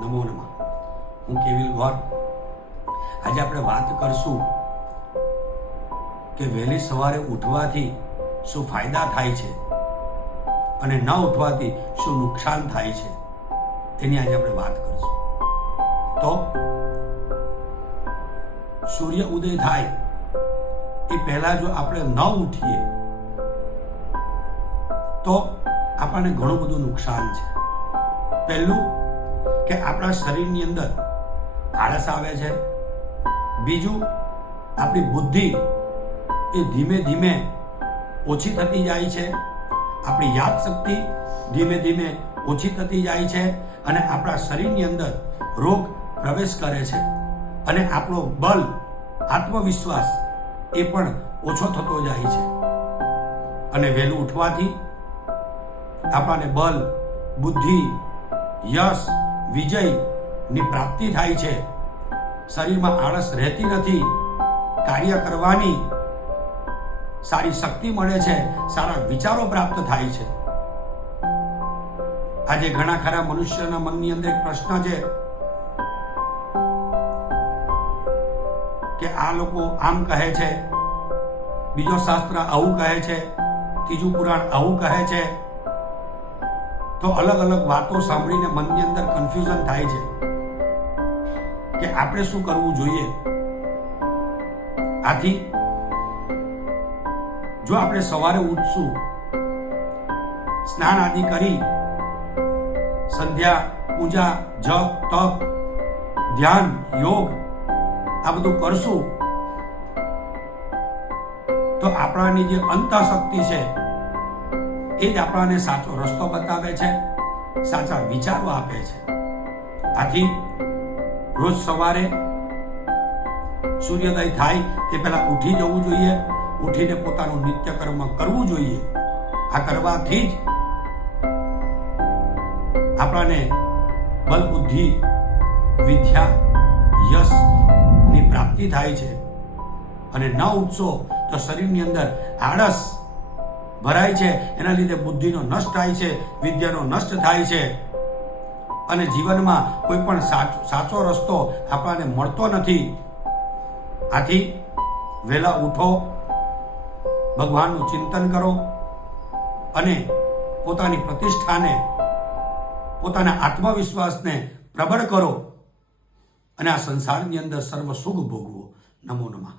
નમો નમઃ. હું કેવિલ ગોર. આજે આપણે વાત કરશું કે વહેલી સવારે ઉઠવાથી શું ફાયદા થાય છે અને ન ઉઠવાથી શું નુકસાન થાય છે તેની આજે આપણે વાત કરીશું. તો સૂર્ય ઉદય થાય એ પહેલા જો આપણે ન ઉઠીએ, તો આપણને ઘણું બધું નુકસાન છે. પહેલું કે આપણા શરીરની અંદર આળસ આવે છે. બીજું, આપણી બુદ્ધિ એ ધીમે ધીમે ઓછી થતી જાય છે. આપણી યાદશક્તિ ધીમે ધીમે ઓછી થતી જાય છે અને આપણા શરીરની અંદર રોગ પ્રવેશ કરે છે. અને આપણો બલ આત્મવિશ્વાસ એ પણ ઓછો થતો જાય છે. અને વહેલું ઉઠવાથી આપણને બલ બુદ્ધિ, યશ વિજયની પ્રાપ્તિ થાય છે. શરીરમાં આળસ રહેતી નથી. કાર્ય કરવાની સારી શક્તિ મળે છે. સારા વિચારો પ્રાપ્ત થાય છે. આજે ઘણા ખરા મનુષ્યના મનની અંદર એક પ્રશ્ન છે કે આ લોકો આમ કહે છે, બીજો શાસ્ત્ર આવું કહે છે, ત્રીજું પુરાણ આવું કહે છે. તો અલગ અલગ વાતો સાંભળીને મનની અંદર કન્ફ્યુઝન થાય છે કે આપણે શું કરવું જોઈએ? આથી, જો આપણે સવારે ઉઠશું, સ્નાન આદિ કરી, સંધ્યા, પૂજા, જપ, તપ, ધ્યાન, યોગ, આ બધું કરશું, તો આપણાની જે અંતઃશક્તિ છે એ જ આપણાને સાચો રસ્તો બતાવે છે, સાચા વિચારો આપે છે. આથી રોજ સવારે સૂર્યોદય થાય તે પહેલાં ઉઠી જવું જોઈએ, ઉઠીને પોતાનું નિત્યકર્મ કરવું જોઈએ. આ કરવાથી જ આપણાને બલ બુદ્ધિ વિદ્યા યશની પ્રાપ્તિ થાય છે. અને ન ઉઠશો તો શરીરની અંદર આળસ ભરાય છે, એના લીધે બુદ્ધિનો નષ્ટ થાય છે, વિદ્યાનો નષ્ટ થાય છે. અને જીવનમાં કોઈ પણ સાચો રસ્તો આપણને મળતો નથી. આથી વહેલા ઉઠો, ભગવાનનું ચિંતન કરો અને પોતાની પ્રતિષ્ઠાને, પોતાના આત્મવિશ્વાસને પ્રબળ કરો અને આ સંસારની અંદર સર્વ સુખ ભોગવો. નમો નમઃ.